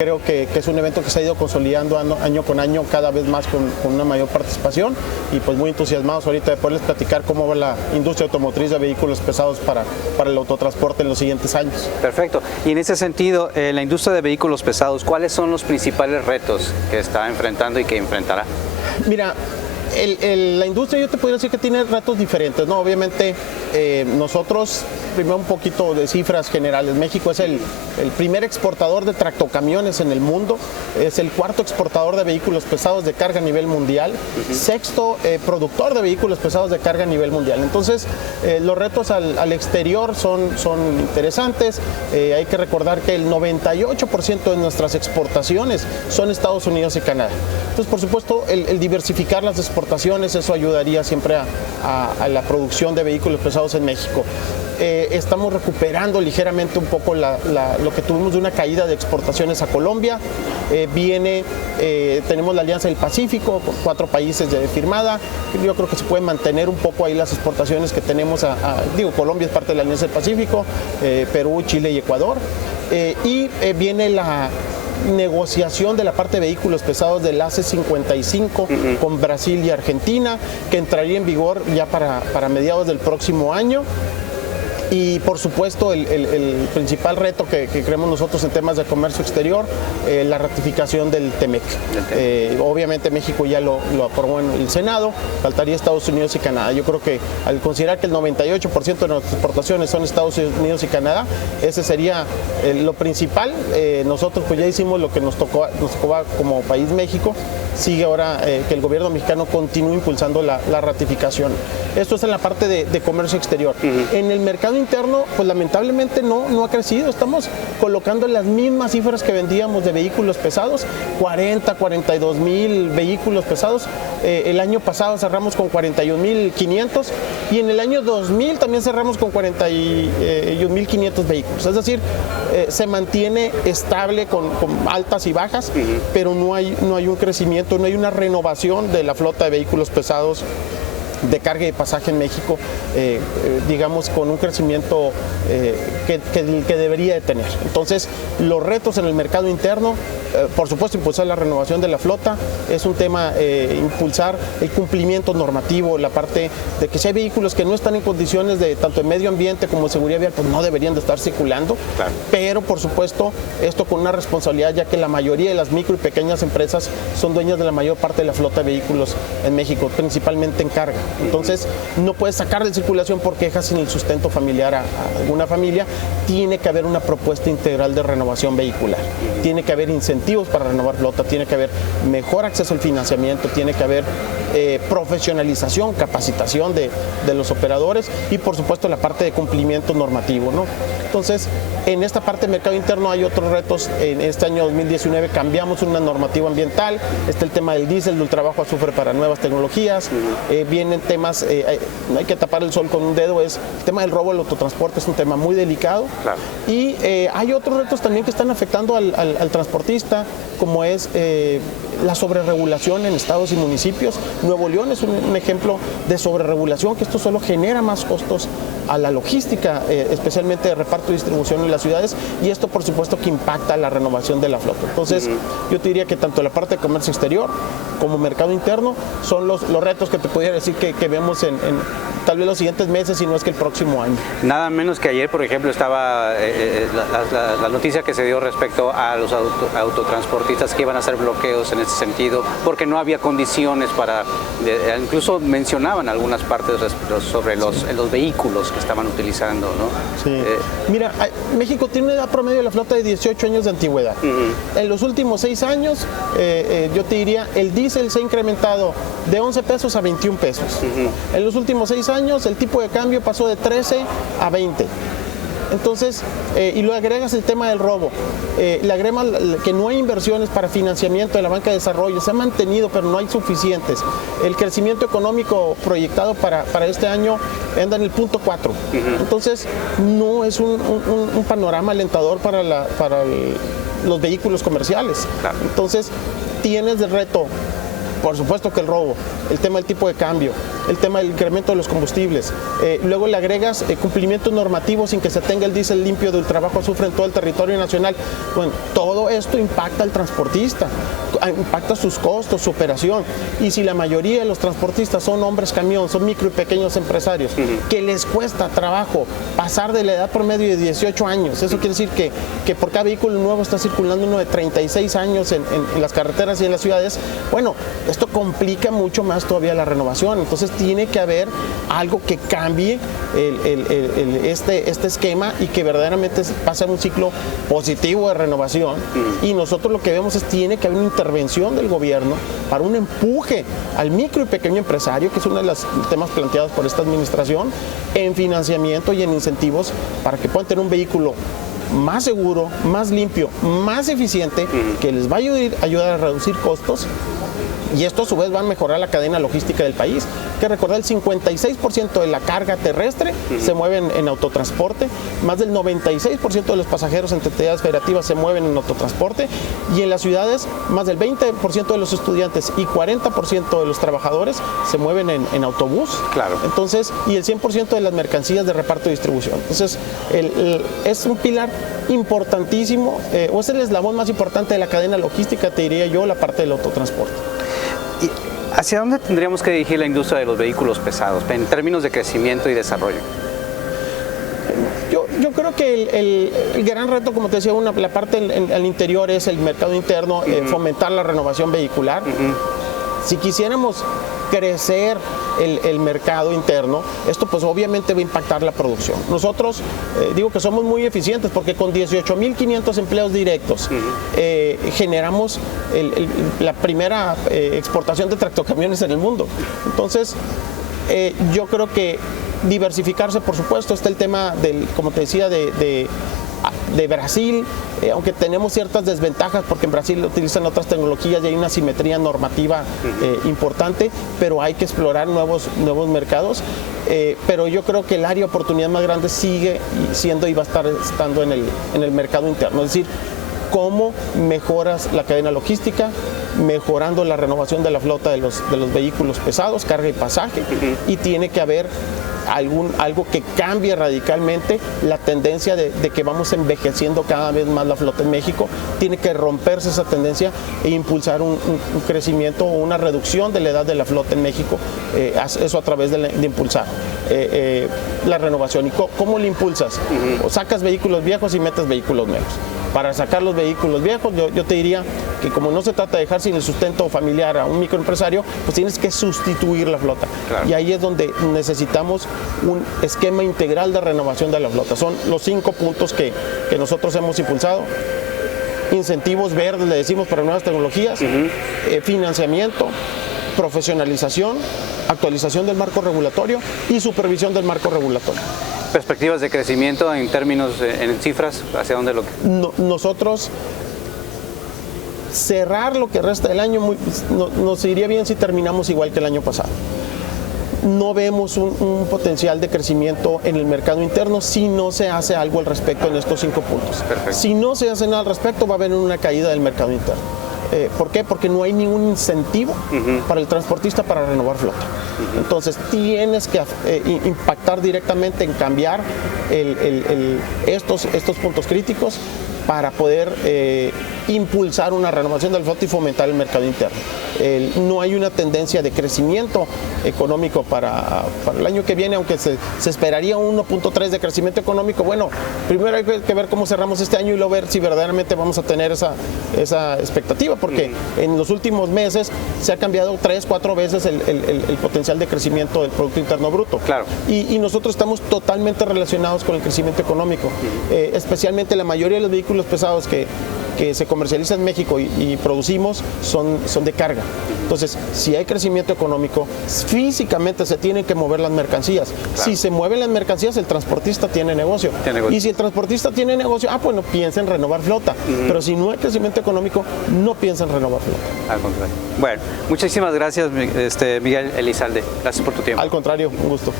Creo que es un evento que se ha ido consolidando año con año, cada vez más con una mayor participación, y pues muy entusiasmados ahorita de poderles platicar cómo va la industria automotriz de vehículos pesados para el autotransporte en los siguientes años. Perfecto. Y en ese sentido, la industria de vehículos pesados, ¿cuáles son los principales retos que está enfrentando y que enfrentará? Mira, la industria, yo te podría decir que tiene retos diferentes, ¿no? Obviamente nosotros, primero un poquito de cifras generales. México es el primer exportador de tractocamiones en el mundo, es el cuarto exportador de vehículos pesados de carga a nivel mundial, sexto productor de vehículos pesados de carga a nivel mundial. Entonces los retos al exterior son interesantes. Hay que recordar que el 98% de nuestras exportaciones son Estados Unidos y Canadá. Entonces, por supuesto, el diversificar las exportaciones, eso ayudaría siempre a la producción de vehículos pesados en México. Estamos recuperando ligeramente un poco lo que tuvimos de una caída de exportaciones a Colombia. Tenemos la Alianza del Pacífico, con 4 países firmada. Yo creo que se pueden mantener un poco ahí las exportaciones que tenemos Colombia es parte de la Alianza del Pacífico, Perú, Chile y Ecuador. Viene la negociación de la parte de vehículos pesados del ACE 55 con Brasil y Argentina, que entraría en vigor ya para mediados del próximo año. Y por supuesto el principal reto que creemos nosotros en temas de comercio exterior, la ratificación del TEMEC. Obviamente México ya lo aprobó en el Senado, faltaría Estados Unidos y Canadá. Yo creo que al considerar que el 98% de nuestras exportaciones son Estados Unidos y Canadá, ese sería lo principal. Nosotros pues ya hicimos lo que nos tocó como país México. Sigue ahora que el gobierno mexicano continúe impulsando la ratificación. Esto es en la parte de comercio exterior. En el mercado interno, pues lamentablemente no ha crecido. Estamos colocando las mismas cifras que vendíamos de vehículos pesados, 42 mil vehículos pesados. El año pasado cerramos con 41.500 y en el año 2000 también cerramos con 41.500 vehículos. Es decir, se mantiene estable con altas y bajas, pero no hay un crecimiento, no hay una renovación de la flota de vehículos pesados de carga y pasaje en México, digamos, con un crecimiento que debería de tener. Entonces, los retos en el mercado interno, por supuesto, impulsar la renovación de la flota, es un tema, impulsar el cumplimiento normativo, la parte de que si hay vehículos que no están en condiciones de tanto de medio ambiente como de seguridad vial, pues no deberían de estar circulando, claro. Pero por supuesto, esto con una responsabilidad, ya que la mayoría de las micro y pequeñas empresas son dueñas de la mayor parte de la flota de vehículos en México, principalmente en carga. Entonces, no puedes sacar de circulación por quejas sin el sustento familiar a alguna familia. Tiene que haber una propuesta integral de renovación vehicular. Tiene que haber incentivos para renovar flota, tiene que haber mejor acceso al financiamiento, tiene que haber profesionalización, capacitación de los operadores y, por supuesto, la parte de cumplimiento normativo, ¿no? Entonces, en esta parte del mercado interno hay otros retos. En este año 2019 cambiamos una normativa ambiental. Está el tema del diésel, del trabajo a azufre para nuevas tecnologías. Vienen temas, no hay que tapar el sol con un dedo, el tema del robo del autotransporte es un tema muy delicado. Claro. Y hay otros retos también que están afectando al transportista, como es la sobreregulación en estados y municipios. Nuevo León es un ejemplo de sobreregulación, que esto solo genera más costos a la logística, especialmente de reparto y distribución en las ciudades, y esto por supuesto que impacta la renovación de la flota. Entonces, yo te diría que tanto la parte de comercio exterior como mercado interno son los retos que te pudiera decir que vemos en tal vez los siguientes meses, y no es que el próximo año. Nada menos que ayer, por ejemplo, estaba la noticia que se dio respecto a los autotransportistas que iban a hacer bloqueos en ese sentido, porque no había condiciones incluso mencionaban algunas partes sobre los vehículos que estaban utilizando, ¿no? Sí. Mira, México tiene una edad promedio de la flota de 18 años de antigüedad. En los últimos 6 años, yo te diría, el diésel se ha incrementado de 11 pesos a 21 pesos. En los últimos 6 años, el tipo de cambio pasó de 13 a 20. Entonces, y lo agregas el tema del robo, le agregas que no hay inversiones para financiamiento de la banca de desarrollo, se ha mantenido, pero no hay suficientes. El crecimiento económico proyectado para este año anda en el 0.4. Entonces, no es un panorama alentador para los vehículos comerciales. Entonces, tienes de reto Por supuesto que el robo, el tema del tipo de cambio, el tema del incremento de los combustibles. Luego le agregas cumplimientos normativos sin que se tenga el diésel limpio del trabajo azufre en todo el territorio nacional. Bueno, todo esto impacta al transportista, impacta sus costos, su operación. Y si la mayoría de los transportistas son hombres camión, son micro y pequeños empresarios, que les cuesta trabajo pasar de la edad promedio de 18 años, eso quiere decir que por cada vehículo nuevo está circulando uno de 36 años en las carreteras y en las ciudades. Bueno, esto complica mucho más todavía la renovación. Entonces tiene que haber algo que cambie este esquema y que verdaderamente pase a un ciclo positivo de renovación. Y nosotros lo que vemos es tiene que haber una intervención del gobierno para un empuje al micro y pequeño empresario, que es uno de los temas planteados por esta administración, en financiamiento y en incentivos para que puedan tener un vehículo más seguro, más limpio, más eficiente, que les va a ayudar a reducir costos. Y esto a su vez va a mejorar la cadena logística del país. Hay que recordar, el 56% de la carga terrestre se mueve en autotransporte, más del 96% de los pasajeros en entidades federativas se mueven en autotransporte, y en las ciudades más del 20% de los estudiantes y 40% de los trabajadores se mueven en autobús. Claro. Entonces, y el 100% de las mercancías de reparto y distribución. Entonces, es un pilar importantísimo, o es el eslabón más importante de la cadena logística, te diría yo, la parte del autotransporte. ¿Y hacia dónde tendríamos que dirigir la industria de los vehículos pesados en términos de crecimiento y desarrollo? Yo creo que el gran reto, como te decía, la parte al interior es el mercado interno, fomentar la renovación vehicular. Si quisiéramos crecer el mercado interno, esto pues obviamente va a impactar la producción. Nosotros digo que somos muy eficientes porque con 18.500 empleos directos generamos la primera exportación de tractocamiones en el mundo. Entonces, yo creo que diversificarse, por supuesto, está el tema como te decía, de Brasil, aunque tenemos ciertas desventajas porque en Brasil utilizan otras tecnologías y hay una simetría normativa importante, pero hay que explorar nuevos mercados. Pero yo creo que el área de oportunidad más grande sigue siendo y va a estar estando en el mercado interno. Es decir, cómo mejoras la cadena logística, mejorando la renovación de la flota de los vehículos pesados, carga y pasaje, y tiene que haber algo que cambie radicalmente la tendencia de que vamos envejeciendo cada vez más la flota en México. Tiene que romperse esa tendencia e impulsar un crecimiento o una reducción de la edad de la flota en México, eso a través de impulsar la renovación. ¿Y cómo lo impulsas? O sacas vehículos viejos y metes vehículos nuevos. Para sacar los vehículos viejos, yo te diría que como no se trata de dejar sin el sustento familiar a un microempresario, pues tienes que sustituir la flota. Claro. Y ahí es donde necesitamos un esquema integral de renovación de la flota. Son los 5 puntos que nosotros hemos impulsado. Incentivos verdes, le decimos, para nuevas tecnologías, financiamiento, profesionalización, actualización del marco regulatorio y supervisión del marco regulatorio. ¿Perspectivas de crecimiento en términos, en cifras? ¿Hacia dónde Nosotros cerrar lo que resta del año nos iría bien si terminamos igual que el año pasado. No vemos un potencial de crecimiento en el mercado interno si no se hace algo al respecto en estos 5 puntos. Perfecto. Si no se hace nada al respecto, va a haber una caída del mercado interno. ¿Por qué? Porque no hay ningún incentivo para el transportista para renovar flota. Entonces tienes que impactar directamente en cambiar estos puntos críticos para poder impulsar una renovación del flota y fomentar el mercado interno. No hay una tendencia de crecimiento económico para el año que viene, aunque se esperaría un 1.3 de crecimiento económico. Bueno, primero hay que ver cómo cerramos este año y luego ver si verdaderamente vamos a tener esa expectativa, porque en los últimos meses se ha cambiado 3-4 veces el potencial de crecimiento del Producto Interno Bruto. Claro. Y nosotros estamos totalmente relacionados con el crecimiento económico, especialmente la mayoría de los vehículos pesados que se comercializan en México y producimos son de carga. Entonces, si hay crecimiento económico, físicamente se tienen que mover las mercancías. Claro. Si se mueven las mercancías, el transportista tiene negocio. Y si el transportista tiene negocio, bueno, piensa en renovar flota. Pero si no hay crecimiento económico, no piensa en renovar flota. Al contrario. Bueno, muchísimas gracias, Miguel Elizalde. Gracias por tu tiempo. Al contrario, un gusto.